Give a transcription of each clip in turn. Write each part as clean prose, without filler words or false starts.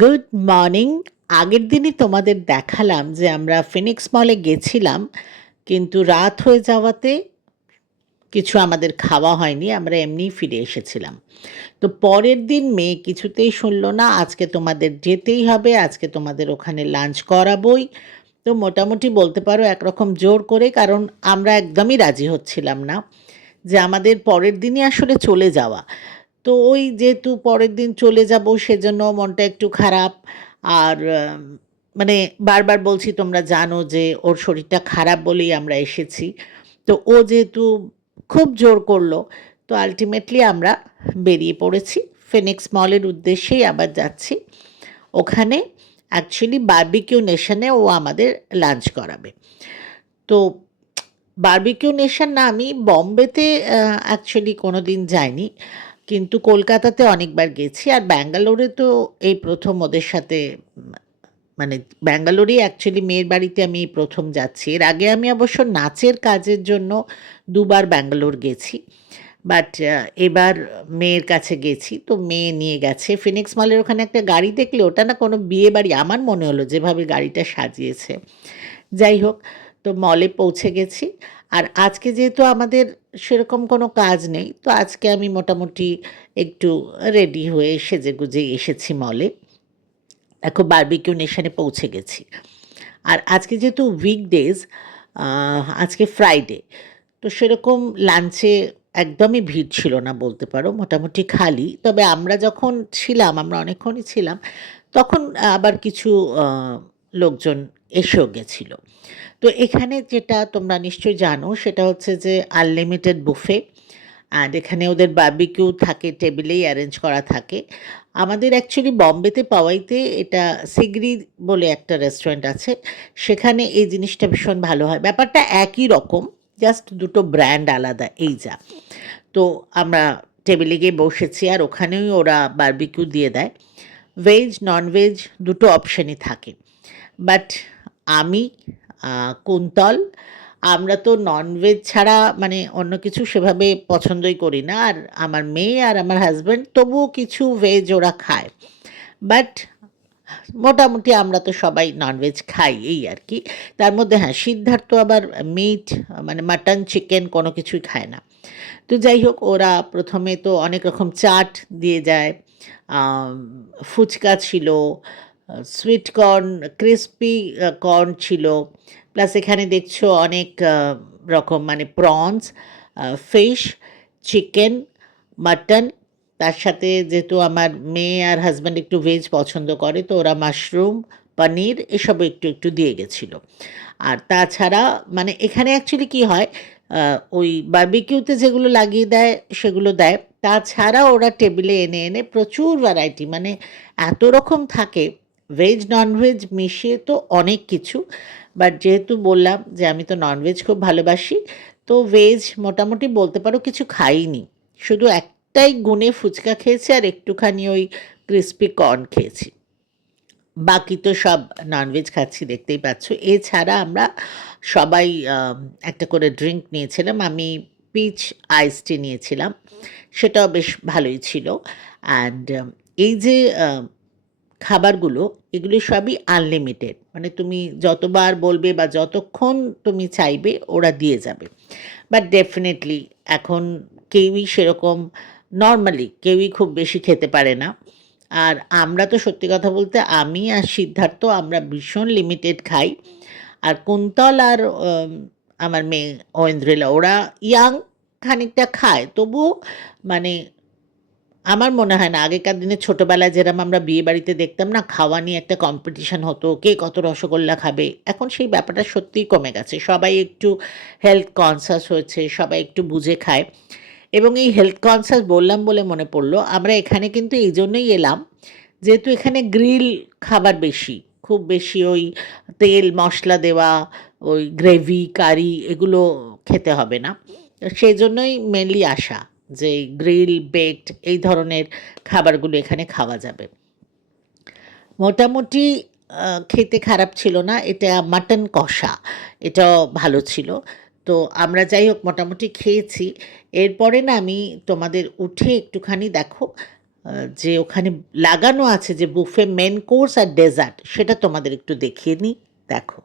Good morning. আগের দিনই তোমাদের দেখালাম যে আমরা ফিনিক্স মলে গেছিলাম, কিন্তু রাত হয়ে যাওয়াতে কিছু আমাদের খাওয়া হয়নি, আমরা এমনিই ফিরে এসেছিলাম। তো পরের দিন মেয়ে কিছুতেই শুনল না, আজকে তোমাদের যেতেই হবে, আজকে তোমাদের ওখানে লাঞ্চ করাবোই। তো মোটামুটি বলতে পারো একরকম জোর করে, কারণ আমরা একদমই রাজি হচ্ছিলাম না যে আমাদের পরের দিনই আসলে চলে যাওয়া। তো ওই যেহেতু পরের দিন চলে যাব সেজন্য মনটা একটু খারাপ। আর মানে বারবার বলছি, তোমরা জানো যে ওর শরীরটা খারাপ বলেই আমরা এসেছি। তো ও যেহেতু খুব জোর করলো, তো আল্টিমেটলি আমরা বেরিয়ে পড়েছি। ফিনিক্স মলের উদ্দেশ্যেই আবার যাচ্ছি। ওখানে অ্যাকচুয়ালি বারবিকিউ নেশনে ও আমাদের লাঞ্চ করাবে। তো বারবিকিউ নেশন না, আমি বম্বেতে অ্যাকচুয়ালি কোনো দিন যাইনি, কিন্তু কলকাতাতে অনেকবার গেছি। আর ব্যাঙ্গালোরে তো এই প্রথম ওদের সাথে, মানে ব্যাঙ্গালোরেই অ্যাকচুয়ালি মেয়ের বাড়িতে আমি এই প্রথম যাচ্ছি। এর আগে আমি অবশ্য নাচের কাজের জন্য দুবার ব্যাঙ্গালোর গেছি, বাট এবার মেয়ের কাছে গেছি, তো মেয়ে নিয়ে গেছে। ফিনিক্স মলের ওখানে একটা গাড়ি দেখলে ওটা না কোনো বিয়ে বাড়ি আমার মনে হলো, যেভাবে গাড়িটা সাজিয়েছে। যাই হোক, তো মলে পৌঁছে গেছি। আর আজকে যেহেতু আমাদের সেরকম কোনো কাজ নেই, তো আজকে আমি মোটামুটি একটু রেডি হয়ে সেজেগুজে এসেছি মলে। দেখো, বারবিকিউ নেশনে পৌঁছে গেছি। আর আজকে যেহেতু উইকডেজ, আজকে ফ্রাইডে, তো সেরকম লাঞ্চে একদমই ভিড় ছিল না বলতে পারো, মোটামুটি খালি। তবে আমরা যখন ছিলাম, আমরা অনেকক্ষণই ছিলাম, তখন আবার কিছু লোকজন এসেও গেছিল। তো এখানে যেটা তোমরা নিশ্চয়ই জানো সেটা হচ্ছে যে আনলিমিটেড বুফে। আর এখানে ওদের বারবিকিউ থাকে, টেবিলেই অ্যারেঞ্জ করা থাকে। আমাদের অ্যাকচুয়ালি বম্বেতে পাওয়াইতে এটা সিগরি বলে একটা রেস্টুরেন্ট আছে, সেখানে এই জিনিসটা ভীষণ ভালো হয়। ব্যাপারটা একই রকম, জাস্ট দুটো ব্র্যান্ড আলাদা, এই যা। তো আমরা টেবিলে গিয়ে বসেছি, আর ওখানেই ওরা বারবিকিউ দিয়ে দেয়। ভেজ ননভেজ দুটো অপশানই থাকে। বাট আমি, কুন্তল, আমরা তো ননভেজ ছাড়া মানে অন্য কিছু সেভাবে পছন্দই করি না। আর আমার মেয়ে আর আমার হাজব্যান্ড তবুও কিছু ভেজ ওরা খায়। বাট মোটামুটি আমরা তো সবাই ননভেজ খাই, এই আর কি। তার মধ্যে হ্যাঁ, সিদ্ধার্থ আবার মিট, মানে মাটন চিকেন কোনো কিছুই খায় না। তো যাই হোক, ওরা প্রথমে তো অনেক রকম চাট দিয়ে যায়, আম, ফুচকা ছিল, সুইট কর্ন, ক্রিস্পি কর্ন ছিল, প্লাস এখানে দেখছো অনেক রকম, মানে প্রনস, ফিশ, চিকেন, মাটন। তার সাথে যেহেতু আমার মেয়ে আর হাজব্যান্ড একটু ভেজ পছন্দ করে, তো ওরা মাশরুম, পনির এসব একটু একটু দিয়ে গেছিলো। আর তাছাড়া মানে এখানে অ্যাকচুয়ালি কী হয়, ওই বারবিকিউতে যেগুলো লাগিয়ে দেয় সেগুলো দেয়। তাছাড়া ওরা টেবিলে এনে এনে প্রচুর ভ্যারাইটি, মানে এত রকম থাকে, ভেজ ননভেজ মিশিয়ে তো অনেক কিছু। বাট যেহেতু বললাম যে আমি তো ননভেজ খুব ভালোবাসি, তো ভেজ মোটামুটি বলতে পারো কিছু খাইনি। শুধু একটাই গুনে ফুচকা খেয়েছি আর একটুখানি ওই ক্রিস্পি কর্ন খেয়েছি। বাকি তো সব ননভেজ খাচ্ছি, দেখতেই পাচ্ছ। এছাড়া আমরা সবাই একটা করে ড্রিঙ্ক নিয়েছিলাম। আমি পিচ আইস টি নিয়েছিলাম, সেটাও বেশ ভালোই ছিল। অ্যান্ড এই যে খাবারগুলো, এগুলো সবই আনলিমিটেড, মানে তুমি যতবার বলবে বা যতক্ষণ তুমি চাইবে ওরা দিয়ে যাবে। বাট ডেফিনেটলি এখন কেউই সেরকম, নর্মালি কেউই খুব বেশি খেতে পারে না। আর আমরা তো সত্যি কথা বলতে, আমি আর সিদ্ধার্থ আমরা ভীষণ লিমিটেড খাই। আর কুন্তল আর আমার মেয়ে ঐন্দ্রিলা, ওরা ইয়াং, খানিকটা খায় তবুও। মানে আমার মনে হয় না আগেকার দিনে ছোটোবেলায় যেরকম আমরা বিয়ে বাড়িতে দেখতাম না, খাওয়া নিয়ে একটা কম্পিটিশন হতো, কে কত রসগোল্লা খাবে, এখন সেই ব্যাপারটা সত্যিই কমে গেছে। সবাই একটু হেলথ কনসাস হয়েছে, সবাই একটু বুঝে খায়। এবং এই হেলথ কনসাস বললাম বলে মনে পড়লো, আমরা এখানে কিন্তু এই জন্যই এলাম, যেহেতু এখানে গ্রিল খাবার বেশি, খুব বেশি ওই তেল মশলা দেওয়া, ওই গ্রেভি কারি এগুলো খেতে হবে না। তো সেই জন্যই মেনলি আসা, যে গ্রিল বেকড এই ধরনের খাবারগুলো এখানে খাওয়া যাবে। মোটামুটি খেতে খারাপ ছিল না। এটা মাটন কষা, এটাও ভালো ছিল। তো আমরা যাই হোক মোটামুটি খেয়েছি। এরপরে না আমি তোমাদের উঠে একটুখানি দেখো, যে ওখানে লাগানো আছে যে বুফে মেন কোর্স আর ডেজার্ট, সেটা তোমাদের একটু দেখিয়ে নিই, দেখো।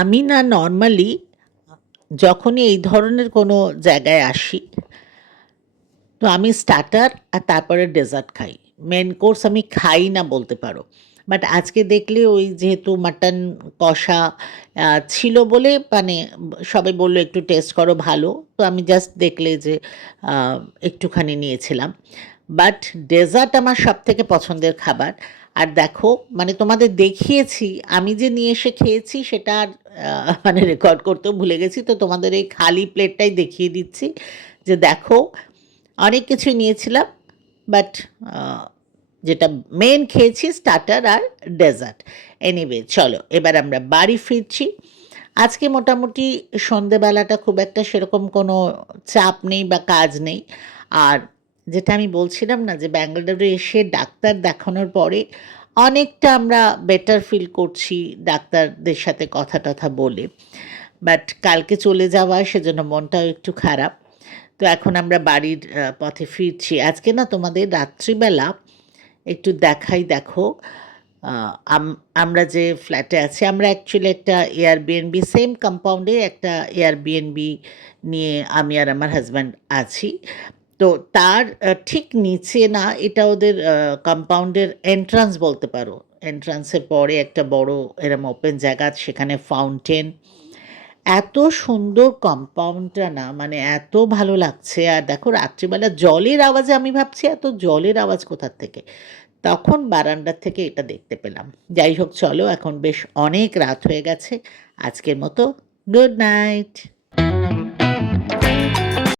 আমি না নরমালি যখনই এই ধরনের কোনো জায়গায় আসি, তো আমি স্টার্টার আর তারপরে ডেজার্ট খাই। মেন কোর্স আমি খাই না বলতে পারো। বাট আজকে দেখলে ওই যেহেতু মাটন কষা ছিল বলে মানে সবাই বলল একটু টেস্ট করো ভালো। তো আমি জাস্ট দেখলে যে আ একটুখানি নিয়েছিলাম। বাট ডেজার্ট আমার সবথেকে পছন্দের খাবার। আর দেখো মানে তোমাদের দেখিয়েছি, আমি যে নিয়ে এসে খেয়েছি সেটা আর মানে রেকর্ড করতেও ভুলে গেছি। তো তোমাদের এই খালি প্লেটটাই দেখিয়ে দিচ্ছি যে দেখো অনেক কিছুই নিয়েছিলাম, বাট যেটা মেন খেয়েছি স্টার্টার আর ডেজার্ট। এনিওয়ে চলো এবার আমরা বাড়ি ফিরছি। আজকে মোটামুটি সন্ধেবেলাটা খুব একটা সেরকম কোনো চাপ নেই বা কাজ নেই। আর যেটা আমি বলছিলাম না যে ব্যাঙ্গালোরে এসে ডাক্তার দেখানোর পরে অনেকটা আমরা বেটার ফিল করছি ডাক্তারদের সাথে কথা-টথা বলে। বাট কালকে চলে যাওয়া সেজন্য মনটাও একটু খারাপ। তো এখন আমরা বাড়ির পথে ফিরছি। আজকে না তোমাদের রাত্রিবেলা একটু দেখাই, দেখো আ আম আমরা যে ফ্ল্যাটে আছি, আমরা অ্যাকচুয়ালি একটা এয়ারবিএনবি সেম কম্পাউন্ডে একটা এয়ারবিএনবি নিয়ে আমি আর আমার হাসব্যান্ড আছি। তো তার ঠিক নিচে না, এটা ওদের কম্পাউন্ডের এন্ট্রান্স বলতে পারো। এন্ট্রান্সের পরে একটা বড় এরম ওপেন জায়গা, সেখানে ফাউন্টেন। এত সুন্দর কম্পাউন্ডটা না, মানে এত ভালো লাগছে। আর দেখো রাত্রিবেলা জলের আওয়াজে আমি ভাবছি এত জলের আওয়াজ কোথা থেকে? তখন বারান্দার থেকে এটা দেখতে পেলাম। যাই হোক চলো এখন বেশ অনেক রাত হয়ে গেছে। আজকের মতো গুড নাইট।